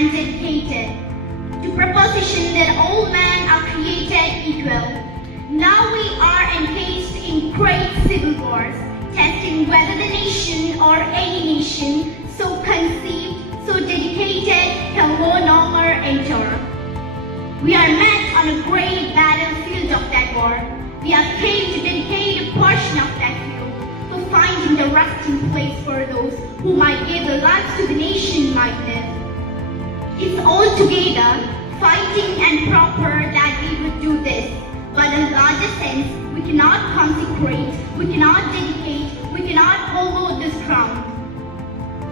and dedicated to proposition that all men are created equal. Now we are encased in great civil wars, testing whether the nation or any nation so conceived, so dedicated can no longer endure. We are met on a great battlefield of that war. We have came to dedicate a portion of that field for finding the resting place for those who might give their lives to the nation might live. It's altogether fighting and proper that we would do this, but in a larger sense, we cannot consecrate, we cannot dedicate, we cannot hollow this ground.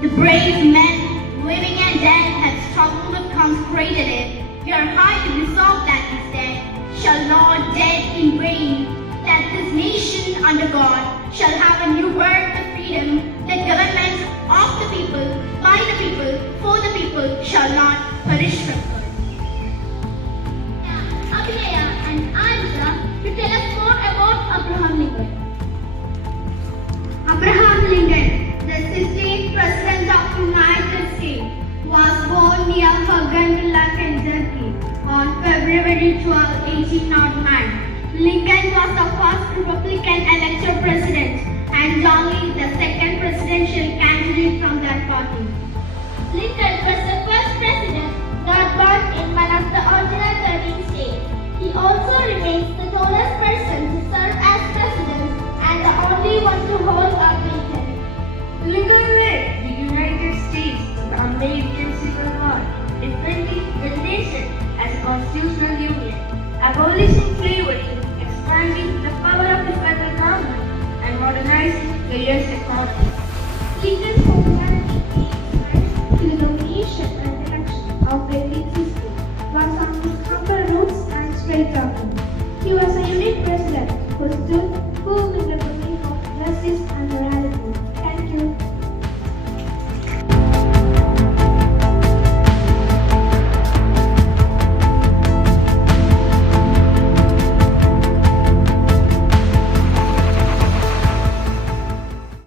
The brave men, living and dead, have struggled and consecrated it. We are high to resolve that this dead shall not dead in vain, that this nation under God shall have a new birth of freedom, that government of the people, by the people, for the people shall not perish from earth. Abhinaya and Anza to tell us more about Abraham Lincoln. Abraham Lincoln, the 16th President of the United States, was born near Vadakkencherry on February 12, 1809. Lincoln was the first Republican elected president and only the second presidential candidate from that party. Lincoln was the first president not born in one of the original 13 states. He also remains the tallest person to serve as president and the only one to hold a patent. Lincoln led the United States to the American Civil War, defending the nation as a constitutional union, abolishing slavery, expanding the power of the federal government, and modernizing the U.S. economy.